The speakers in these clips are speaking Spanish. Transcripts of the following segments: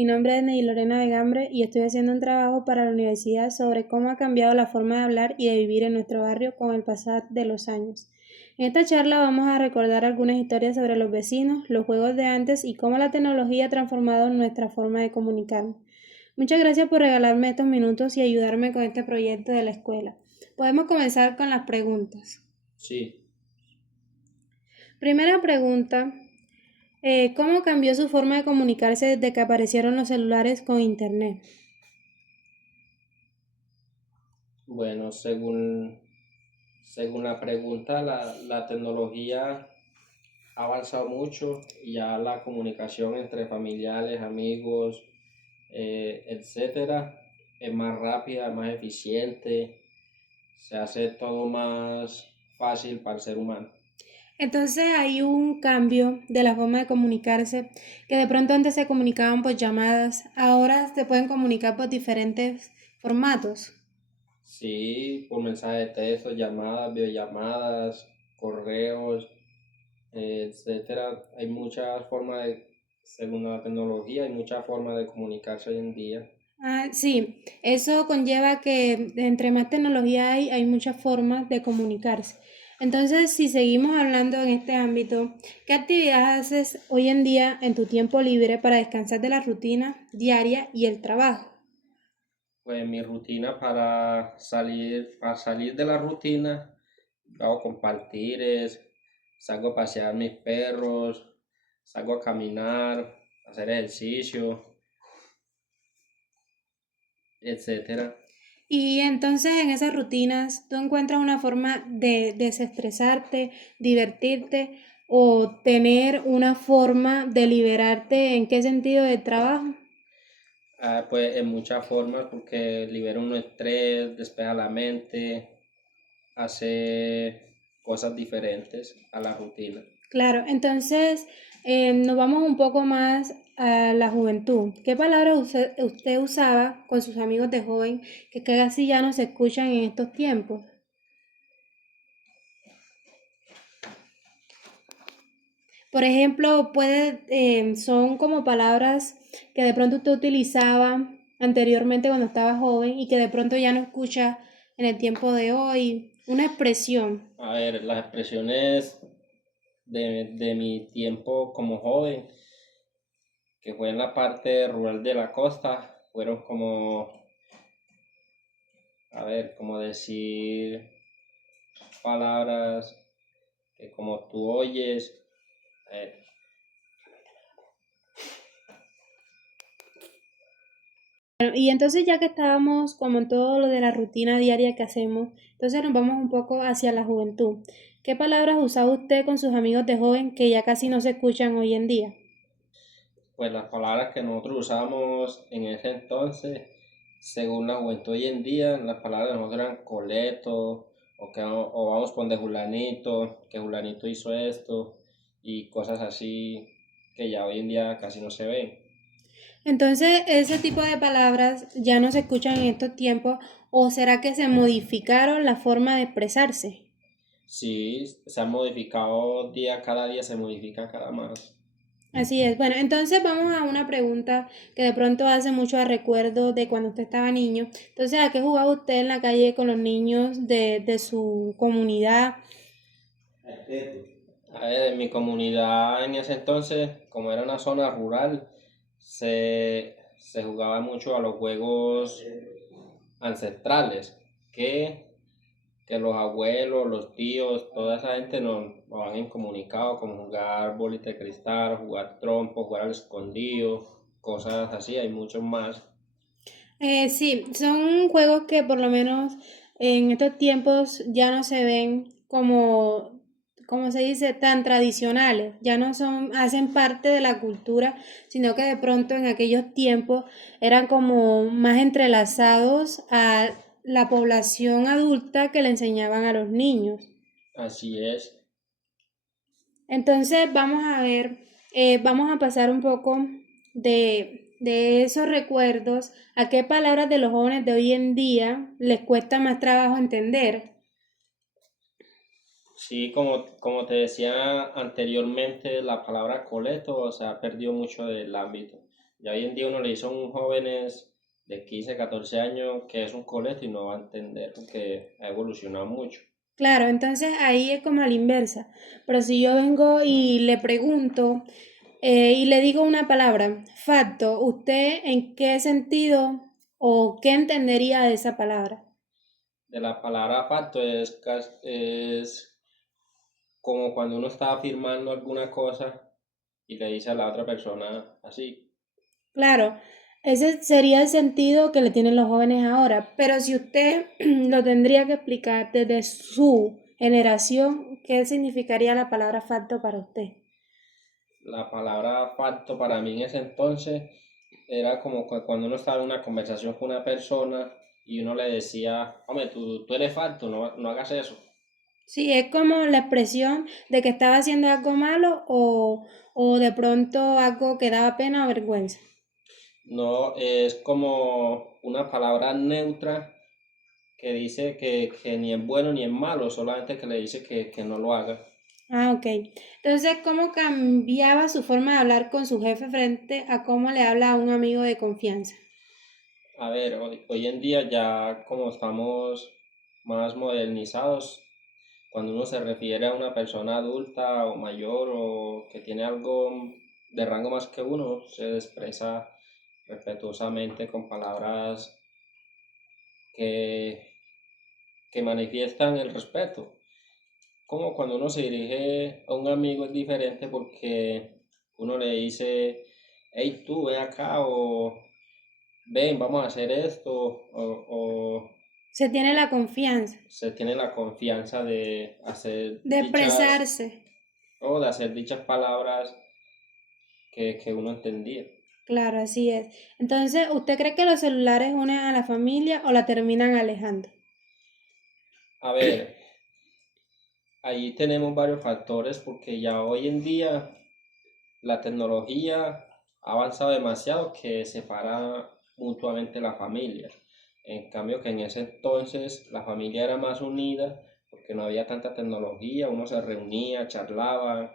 mi nombre es Ney Lorena Vegambre y estoy haciendo un trabajo para la universidad sobre cómo ha cambiado la forma de hablar y de vivir en nuestro barrio con el pasar de los años. En esta charla vamos a recordar algunas historias sobre los vecinos, los juegos de antes y cómo la tecnología ha transformado nuestra forma de comunicarnos. Muchas gracias por regalarme estos minutos y ayudarme con este proyecto de la escuela. Podemos comenzar con las preguntas. Sí, Primera pregunta. ¿Cómo cambió su forma de comunicarse desde que aparecieron los celulares con internet? bueno, según la pregunta, la tecnología ha avanzado mucho y ya la comunicación entre familiares, amigos, etcétera, es más rápida, más eficiente, se hace todo más fácil para el ser humano. Entonces hay un cambio de la forma de comunicarse, que de pronto antes se comunicaban por llamadas, ahora se pueden comunicar por diferentes formatos. Sí, por mensaje de texto, llamadas, videollamadas, correos, etcétera. Hay muchas formas según la tecnología, hay muchas formas de comunicarse hoy en día. Sí, eso conlleva que entre más tecnología hay muchas formas de comunicarse. Entonces, si seguimos hablando en este ámbito, ¿qué actividades haces hoy en día en tu tiempo libre para descansar de la rutina diaria y el trabajo? Pues mi rutina para salir de la rutina, yo hago compartires, salgo a pasear mis perros, salgo a caminar, a hacer ejercicio, etcétera. Y entonces en esas rutinas tú encuentras una forma de desestresarte, divertirte o tener una forma de liberarte. ¿En qué sentido de trabajo? Pues en muchas formas, porque libera uno estrés, despeja la mente, hace cosas diferentes a la rutina. Claro, entonces nos vamos un poco más a la juventud. ¿Qué palabras usted usaba con sus amigos de joven que casi ya no se escuchan en estos tiempos? Por ejemplo, son como palabras que de pronto usted utilizaba anteriormente cuando estaba joven y que de pronto ya no escucha en el tiempo de hoy. Una expresión. A ver, las expresiones de mi tiempo como joven, que fue en la parte rural de la costa, fueron como, a ver, como decir palabras que como tú oyes, eh, Bueno, y entonces ya que estábamos como en todo lo de la rutina diaria que hacemos, entonces nos vamos un poco hacia la juventud. ¿Qué palabras usaba usted con sus amigos de joven que ya casi no se escuchan hoy en día? pues las palabras que nosotros usábamos en ese entonces, según la juventud hoy en día, las palabras de nosotros eran coleto, o vamos por de Julanito, que Julanito hizo esto, y cosas así que ya hoy en día casi no se ven. Entonces, ese tipo de palabras ya no se escuchan en estos tiempos, ¿o será que se modificaron la forma de expresarse? Sí, se ha modificado cada día se modifica cada más. Así es. Bueno, entonces vamos a una pregunta que de pronto hace mucho a recuerdo de cuando usted estaba niño. Entonces, ¿a qué jugaba usted en la calle con los niños de su comunidad? A ver, en mi comunidad en ese entonces, como era una zona rural, se jugaba mucho a los juegos ancestrales, que los abuelos, los tíos, toda esa gente nos han incomunicado, como jugar bolita de cristal, jugar trompo, jugar al escondido, cosas así, hay muchos más. Sí, son juegos que por lo menos en estos tiempos ya no se ven como se dice, tan tradicionales, ya no son, hacen parte de la cultura, sino que de pronto en aquellos tiempos eran como más entrelazados a la población adulta que le enseñaban a los niños. Así es. Entonces vamos a ver, vamos a pasar un poco de esos recuerdos a qué palabras de los jóvenes de hoy en día les cuesta más trabajo entender. Sí, como te decía anteriormente, la palabra coleto se ha perdido mucho del ámbito. Ya hoy en día uno le dice a un jóvenes de 15, 14 años que es un coleto y no va a entender porque ha evolucionado mucho. Claro, entonces ahí es como a la inversa. Pero si yo vengo y le pregunto y le digo una palabra, facto, ¿usted en qué sentido o qué entendería de esa palabra? De la palabra facto es como cuando uno está afirmando alguna cosa y le dice a la otra persona así. Claro, ese sería el sentido que le tienen los jóvenes ahora, pero si usted lo tendría que explicar desde su generación, ¿qué significaría la palabra facto para usted? La palabra facto para mí en ese entonces era como cuando uno estaba en una conversación con una persona y uno le decía, hombre, tú eres facto, no hagas eso. Sí, es como la expresión de que estaba haciendo algo malo o de pronto algo que daba pena o vergüenza. No, es como una palabra neutra que dice que ni es bueno ni es malo, solamente que le dice que no lo haga. Ah, ok. Entonces, ¿cómo cambiaba su forma de hablar con su jefe frente a cómo le habla a un amigo de confianza? A ver, hoy en día ya como estamos más modernizados, cuando uno se refiere a una persona adulta o mayor o que tiene algo de rango más que uno, se expresa respetuosamente con palabras que, que manifiestan el respeto. Como cuando uno se dirige a un amigo es diferente porque uno le dice, hey tú, ven acá o ven, vamos a hacer esto o Se tiene la confianza se tiene la confianza de expresarse. de hacer dichas palabras que uno entendía. Claro, así es. Entonces, ¿usted cree que los celulares unen a la familia o la terminan alejando? A ver, ahí tenemos varios factores porque ya hoy en día la tecnología ha avanzado demasiado que separa mutuamente la familia. En cambio que en ese entonces la familia era más unida porque no había tanta tecnología, uno se reunía, charlaba,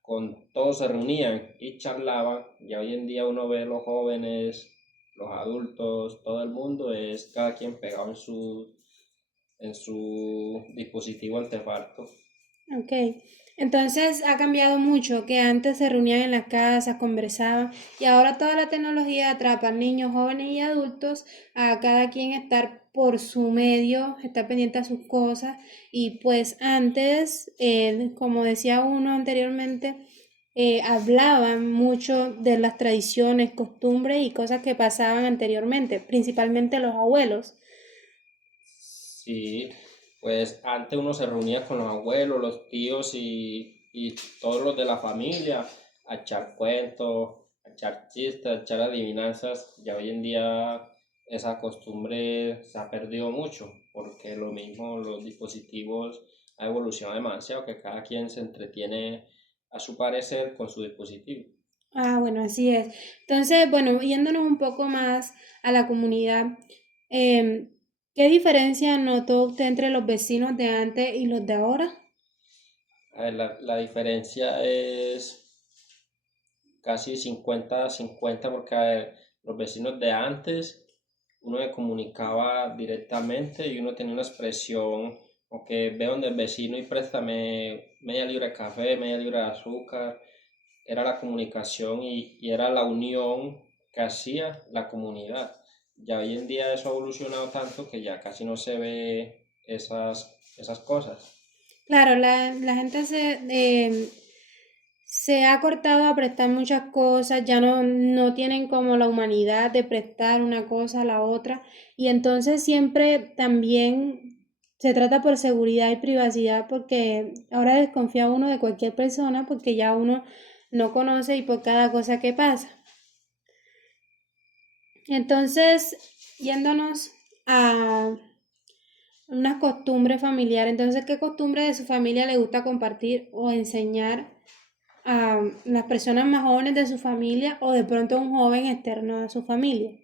con todos se reunían y charlaban. Ya hoy en día uno ve los jóvenes, los adultos, todo el mundo es cada quien pegado en su dispositivo artefacto. Ok. Entonces ha cambiado mucho, que antes se reunían en las casas, conversaban, y ahora toda la tecnología atrapa a niños, jóvenes y adultos a cada quien estar por su medio, estar pendiente a sus cosas, y pues antes, como decía uno anteriormente, hablaban mucho de las tradiciones, costumbres y cosas que pasaban anteriormente, principalmente los abuelos. Sí, pues antes uno se reunía con los abuelos, los tíos y todos los de la familia a echar cuentos, a echar chistes, a echar adivinanzas. Ya hoy en día esa costumbre se ha perdido mucho porque lo mismo los dispositivos ha evolucionado demasiado que cada quien se entretiene a su parecer con su dispositivo. Ah, bueno, así es. Entonces, bueno, yéndonos un poco más a la comunidad, em, ¿qué diferencia notó usted entre los vecinos de antes y los de ahora? A ver, la diferencia es casi 50-50 porque a ver, los vecinos de antes uno se comunicaba directamente y uno tenía una expresión, aunque ve donde el vecino y préstame media libra de café, media libra de azúcar, era la comunicación y era la unión que hacía la comunidad. Ya hoy en día eso ha evolucionado tanto que ya casi no se ve esas cosas. Claro, la gente se ha cortado a prestar muchas cosas, ya no tienen como la humanidad de prestar una cosa a la otra, y entonces siempre también se trata por seguridad y privacidad, porque ahora desconfía uno de cualquier persona porque ya uno no conoce y por cada cosa que pasa. Entonces, yéndonos a una costumbre familiar, entonces, ¿qué costumbre de su familia le gusta compartir o enseñar a las personas más jóvenes de su familia o de pronto a un joven externo a su familia?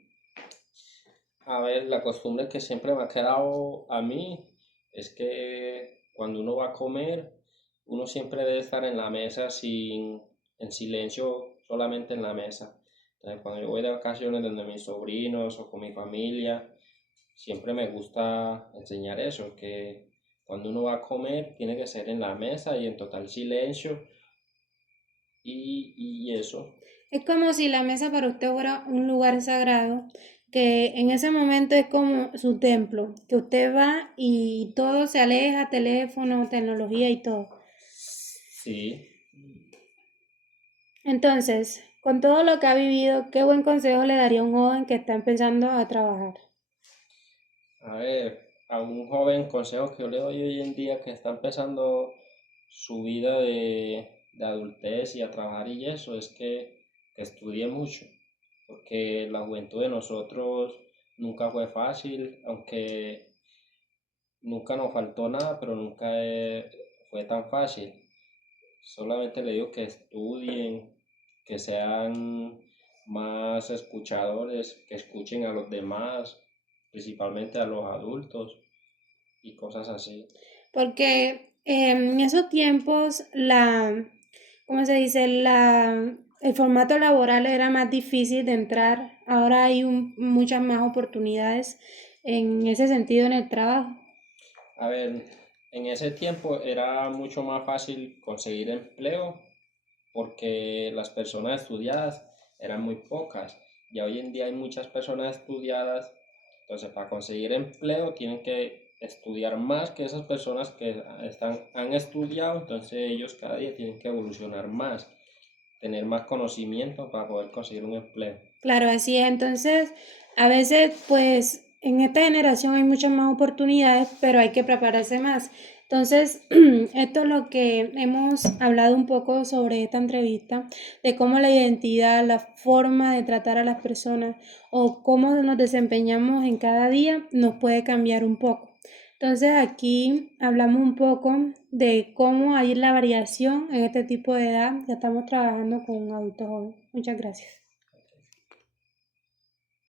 A ver, la costumbre que siempre me ha quedado a mí es que cuando uno va a comer, uno siempre debe estar en la mesa en silencio, solamente en la mesa. Entonces, cuando yo voy de vacaciones donde mis sobrinos o con mi familia, siempre me gusta enseñar eso, que cuando uno va a comer tiene que ser en la mesa y en total silencio y eso. Es como si la mesa para usted fuera un lugar sagrado, que en ese momento es como su templo, que usted va y todo se aleja, teléfono, tecnología y todo. Sí, Entonces, con todo lo que ha vivido, ¿qué buen consejo le daría a un joven que está empezando a trabajar? a ver, a un joven consejo que yo le doy hoy en día que está empezando su vida de adultez y a trabajar y eso es que estudie mucho, porque la juventud de nosotros nunca fue fácil, aunque nunca nos faltó nada, pero nunca fue tan fácil. Solamente le digo que estudien, que sean más escuchadores, que escuchen a los demás, principalmente a los adultos y cosas así. Porque en esos tiempos ¿cómo se dice? El formato laboral era más difícil de entrar. Ahora hay muchas más oportunidades en ese sentido en el trabajo. A ver, en ese tiempo era mucho más fácil conseguir empleo porque las personas estudiadas eran muy pocas. Ya hoy en día hay muchas personas estudiadas, entonces para conseguir empleo tienen que estudiar más que esas personas que han estudiado, entonces ellos cada día tienen que evolucionar más, tener más conocimiento para poder conseguir un empleo. Claro, así es. Entonces, a veces, pues, en esta generación hay muchas más oportunidades, pero hay que prepararse más. Entonces, esto es lo que hemos hablado un poco sobre esta entrevista, de cómo la identidad, la forma de tratar a las personas o cómo nos desempeñamos en cada día nos puede cambiar un poco. Entonces, aquí hablamos un poco de cómo hay la variación en este tipo de edad. Ya estamos trabajando con un adulto joven. Muchas gracias.